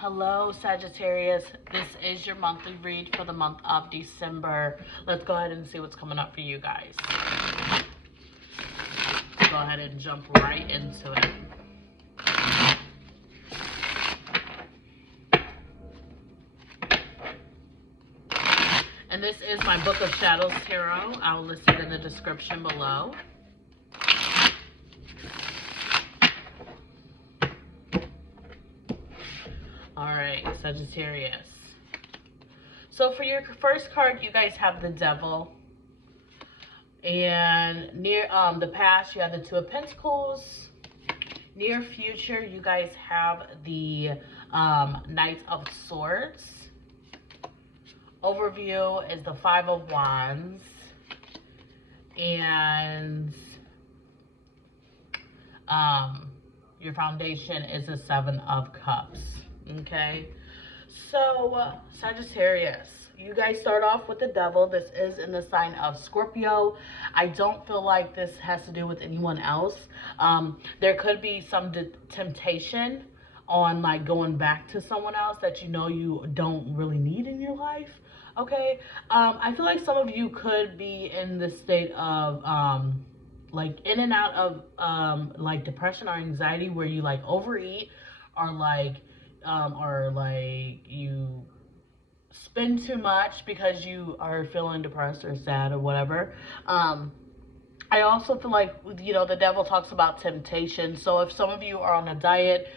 Hello, Sagittarius. This is your monthly read for the month of December. Let's go ahead and see what's coming up for you guys. Go ahead and jump right into it. And this is my Book of Shadows Tarot. I will list it in the description below. Alright, Sagittarius. So for your first card, you guys have the Devil. And near the past, you have the Two of Pentacles. Near future, you guys have the Knight of Swords. Overview is the Five of Wands. And your foundation is the Seven of Cups. Okay, so Sagittarius, you guys start off with the Devil. This is in the sign of Scorpio. I don't feel like this has to do with anyone else. There could be some temptation on like going back to someone else that you know you don't really need in your life. Okay, I feel like some of you could be in the state of like in and out of like depression or anxiety, where you like overeat or like you spend too much because you are feeling depressed or sad or whatever. I also feel like, you know, the Devil talks about temptation. So if some of you are on a diet,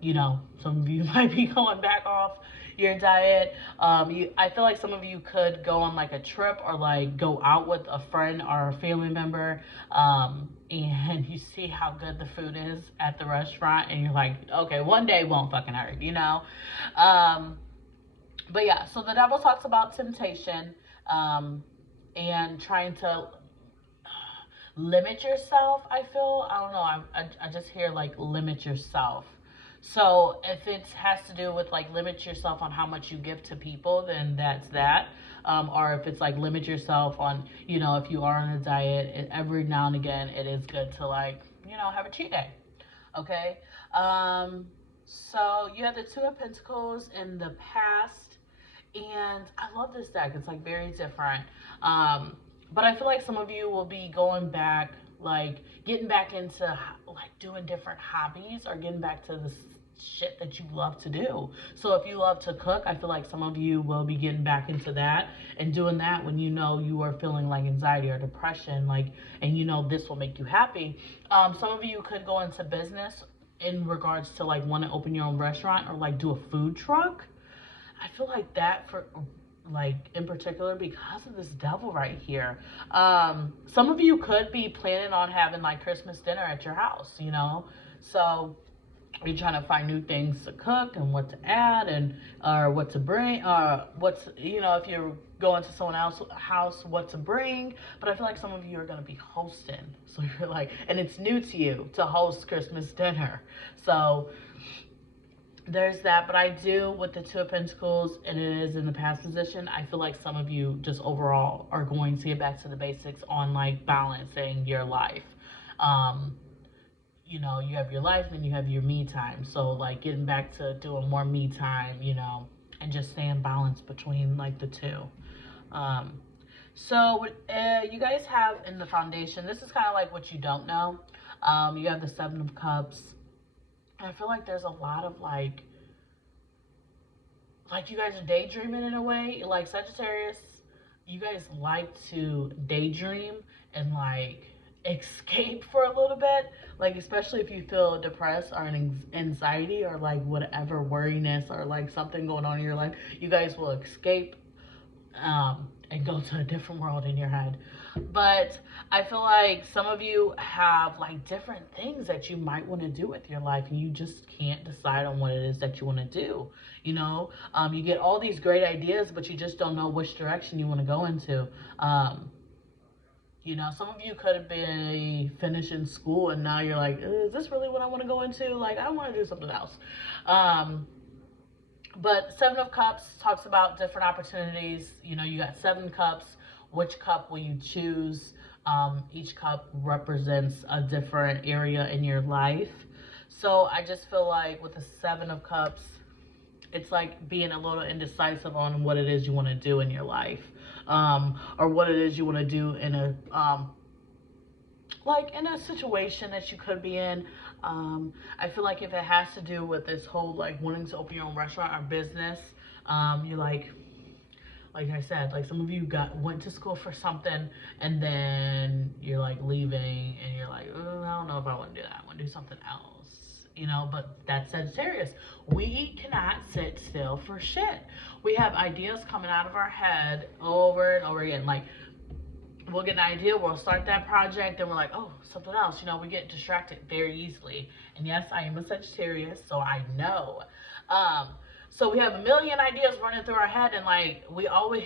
you know, some of you might be going back off your diet. I feel like some of you could go on like a trip or like go out with a friend or a family member, and you see how good the food is at the restaurant, and you're like, okay, one day won't fucking hurt, you know? But yeah, so the Devil talks about temptation, and trying to limit yourself. I don't know, I just hear like limit yourself. So if it has to do with like limit yourself on how much you give to people, then that's that. Or if it's like limit yourself on, you know, if you are on a diet, every now and again, it is good to like, you know, have a cheat day. Okay. So you have the Two of Pentacles in the past, and I love this deck. It's like very different. But I feel like some of you will be going back, like getting back into like doing different hobbies or getting back to the shit that you love to do. So if you love to cook, I feel like some of you will be getting back into that and doing that when you know you are feeling like anxiety or depression, like, and you know this will make you happy. Some of you could go into business in regards to like want to open your own restaurant or like do a food truck. I feel like that for like in particular because of this Devil right here. Some of you could be planning on having like Christmas dinner at your house, you know, so you're trying to find new things to cook and what to add and or what to bring, what's, you know, if you're going to someone else's house, what to bring. But I feel like some of you are going to be hosting, so you're like, and it's new to you to host Christmas dinner, so there's that. But I do, with the Two of Pentacles, and it is in the past position, I feel like some of you just overall are going to get back to the basics on like balancing your life. You know, you have your life and you have your me time. So like getting back to doing more me time, you know, and just staying balanced between like the two. So you guys have in the foundation, this is kind of like what you don't know. You have the Seven of Cups. I feel like there's a lot of like you guys are daydreaming in a way. Like Sagittarius, you guys like to daydream and like escape for a little bit. Like especially if you feel depressed or an anxiety or like whatever worriness or like something going on in your life, you guys will escape and go to a different world in your head. But I feel like some of you have like different things that you might want to do with your life, and you just can't decide on what it is that you want to do. You know, you get all these great ideas, but you just don't know which direction you want to go into. You know, some of you could have been finishing school and now you're like, is this really what I want to go into? Like, I want to do something else. But Seven of Cups talks about different opportunities. You know, you got 7 cups. Which cup will you choose? Each cup represents a different area in your life. So I just feel like with the Seven of Cups, It's like being a little indecisive on what it is you want to do in your life, or what it is you want to do in a like in a situation that you could be in. I feel like if it has to do with this whole like wanting to open your own restaurant or business, you're like I said, like some of you went to school for something and then you're like leaving and you're like, oh, I don't know if I want to do that. I want to do something else, you know. But that's Sagittarius. We cannot sit still for shit. We have ideas coming out of our head over and over again. Like we'll get an idea, we'll start that project, and we're like, oh, something else. You know, we get distracted very easily. And yes, I am a Sagittarius, so I know. Um, so we have a million ideas running through our head, and like we always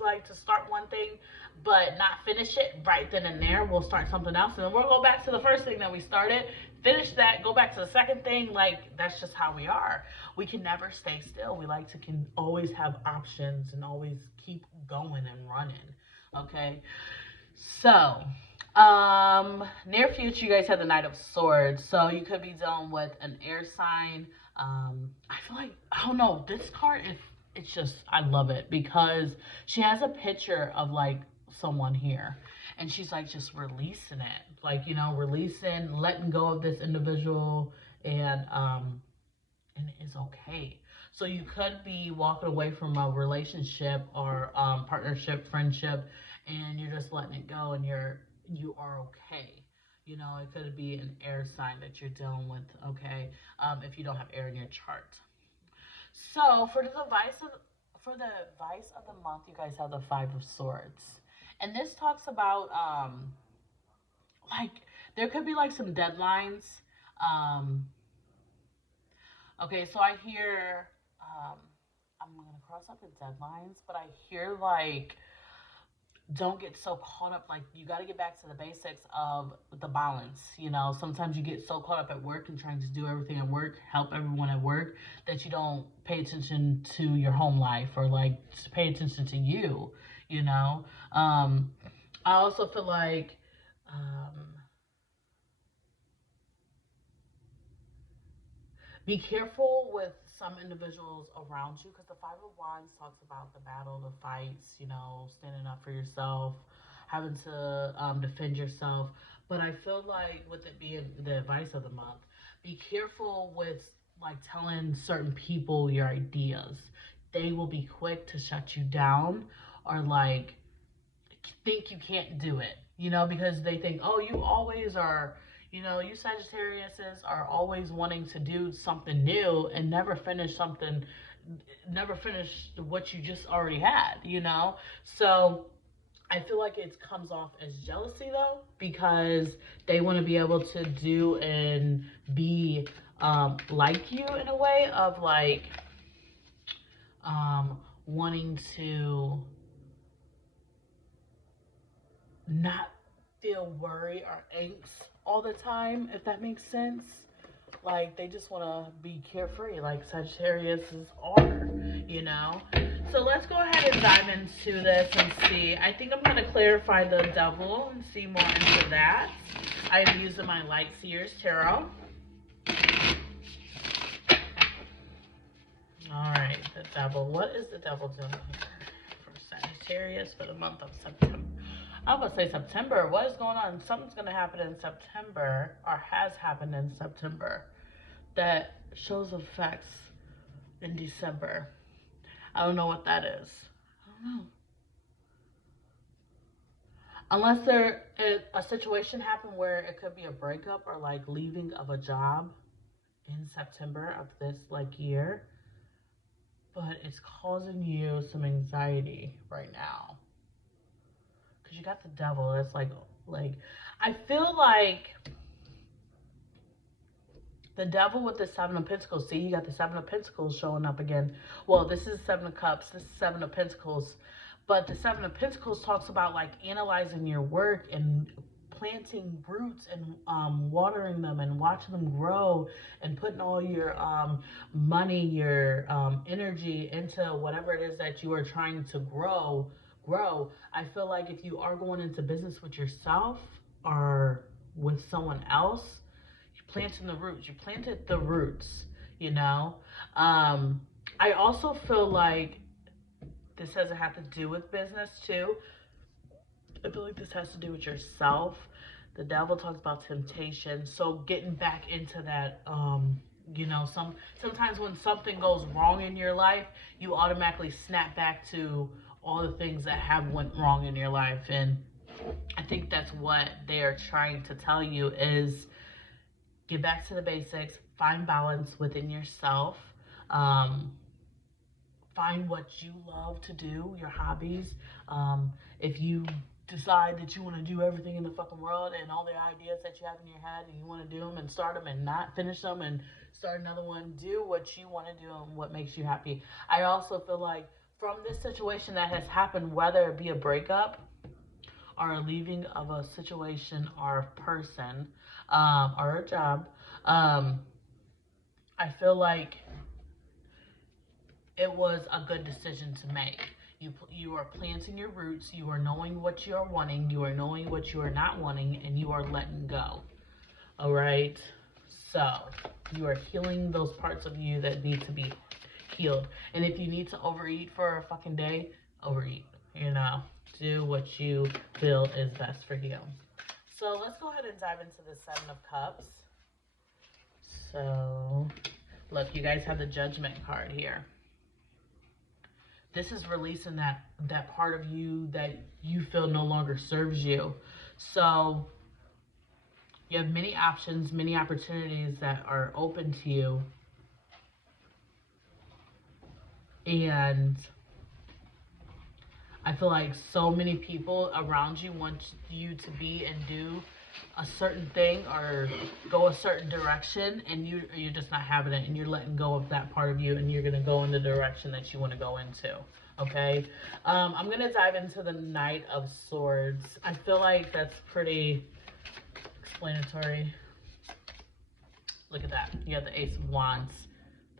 like to start one thing, but not finish it right then and there. We'll start something else, and then we'll go back to the first thing that we started, finish that, go back to the second thing. Like that's just how we are. We can never stay still. We like to can always have options and always keep going and running. Okay. So, near future, you guys have the Knight of Swords. So you could be dealing with an air sign. I feel like, I don't know, this card, it's just, I love it because she has a picture of like someone here. And she's like just releasing it. Like, you know, releasing, letting go of this individual and it is okay. So you could be walking away from a relationship or partnership, friendship, and you're just letting it go, and you are okay. You know, it could be an air sign that you're dealing with. Okay, if you don't have air in your chart. So for the advice of the month, you guys have the Five of Swords, and this talks about like there could be like some deadlines. Um, Okay, so I hear, I'm gonna cross up the deadlines, but I hear like, don't get so caught up. Like, you gotta get back to the basics of the balance. You know, sometimes you get so caught up at work and trying to do everything at work, help everyone at work, that you don't pay attention to your home life or like to pay attention to you, you know? Um, I also feel like, um, be careful with some individuals around you because the Five of Wands talks about the battle, the fights, you know, standing up for yourself, having to defend yourself. But I feel like with it being the advice of the month, be careful with like telling certain people your ideas. They will be quick to shut you down or like think you can't do it, you know, because they think, oh, you always are, you know, you Sagittariuses are always wanting to do something new and never finish what you just already had, you know? So I feel like it comes off as jealousy though, because they want to be able to do and be like you in a way of like wanting to not feel worry or angst all the time, if that makes sense. Like they just want to be carefree, like Sagittarius are, you know. So let's go ahead and dive into this and see. I think I'm going to clarify the devil and see more into that. I am using my Light Seers Tarot. All right, the devil. What is the devil doing here for Sagittarius for the month of September? I was going to say September. What is going on? Something's going to happen in September or has happened in September that shows effects in December. I don't know what that is. I don't know. Unless a situation happened where it could be a breakup or like leaving of a job in September of this like year, but it's causing you some anxiety right now because you got the devil. It's like I feel like the devil with the Seven of Pentacles. See, you got the Seven of Pentacles showing up again. Well, this is Seven of Cups. This is Seven of Pentacles. But the Seven of Pentacles talks about like analyzing your work and planting roots and watering them and watching them grow and putting all your money, your energy into whatever it is that you are trying to grow. I feel like if you are going into business with yourself or with someone else, planting the roots. You planted the roots, you know. I also feel like this doesn't have to do with business too. I feel like this has to do with yourself. The devil talks about temptation. So getting back into that, sometimes when something goes wrong in your life, you automatically snap back to all the things that have went wrong in your life. And I think that's what they're trying to tell you is get back to the basics, find balance within yourself. Um, Find what you love to do, your hobbies. If you decide that you want to do everything in the fucking world and all the ideas that you have in your head and you want to do them and start them and not finish them and start another one, do what you want to do and what makes you happy. I also feel like from this situation that has happened, whether it be a breakup or a leaving of a situation or a person or a job, um, I feel like it was a good decision to make. You are planting your roots. You are knowing what you are wanting. You are knowing what you are not wanting, and you are letting go. All right. So you are healing those parts of you that need to be healed. And if you need to overeat for a fucking day, overeat. Do what you feel is best for you. So let's go ahead and dive into the Seven of Cups. So look, you guys have the Judgment card here. This is releasing that part of you that you feel no longer serves you. So you have many options, many opportunities that are open to you. And I feel like so many people around you want you to be and do a certain thing or go a certain direction, and you're just not having it, and you're letting go of that part of you, and you're gonna go in the direction that you want to go into. Okay, I'm gonna dive into the Knight of Swords. I feel like that's pretty explanatory. Look at that. You have the Ace of Wands.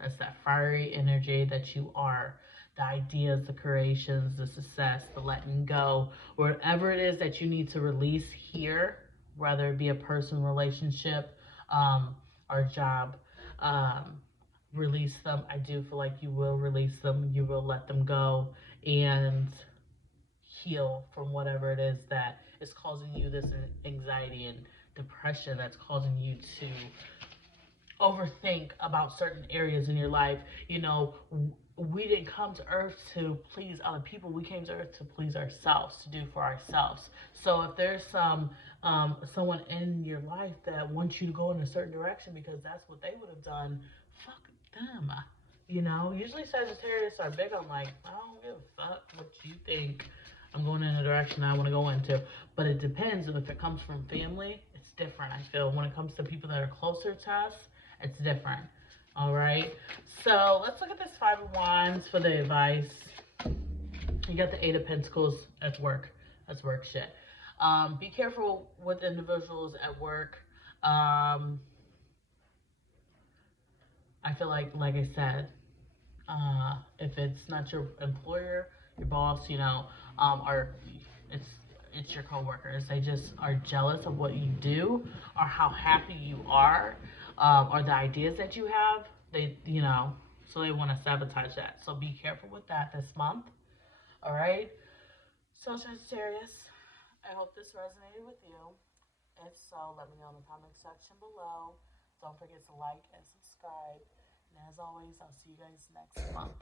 That's that fiery energy that you are. The ideas, the creations, the success, the letting go, whatever it is that you need to release here, whether it be a person, relationship, or job, release them. I do feel like you will release them. You will let them go and heal from whatever it is that is causing you this anxiety and depression that's causing you to overthink about certain areas in your life. We didn't come to earth to please other people. We came to earth to please ourselves, to do for ourselves. So if there's someone in your life that wants you to go in a certain direction because that's what they would have done, fuck them. Usually Sagittarius are big on like, I don't give a fuck what you think. I'm going in a direction I want to go into. But it depends. And if it comes from family, it's different. I feel when it comes to people that are closer to us, it's different. All right. So let's look at this Five of Wands for the advice. You got the Eight of Pentacles. That's work. That's work shit. Be careful with individuals at work. I feel like I said, if it's not your employer, your boss, or it's your coworkers, they just are jealous of what you do or how happy you are, or the ideas that you have. So they want to sabotage that. So be careful with that this month. All right. So Sagittarius, I hope this resonated with you. If so, let me know in the comment section below. Don't forget to like and subscribe. And as always, I'll see you guys next month.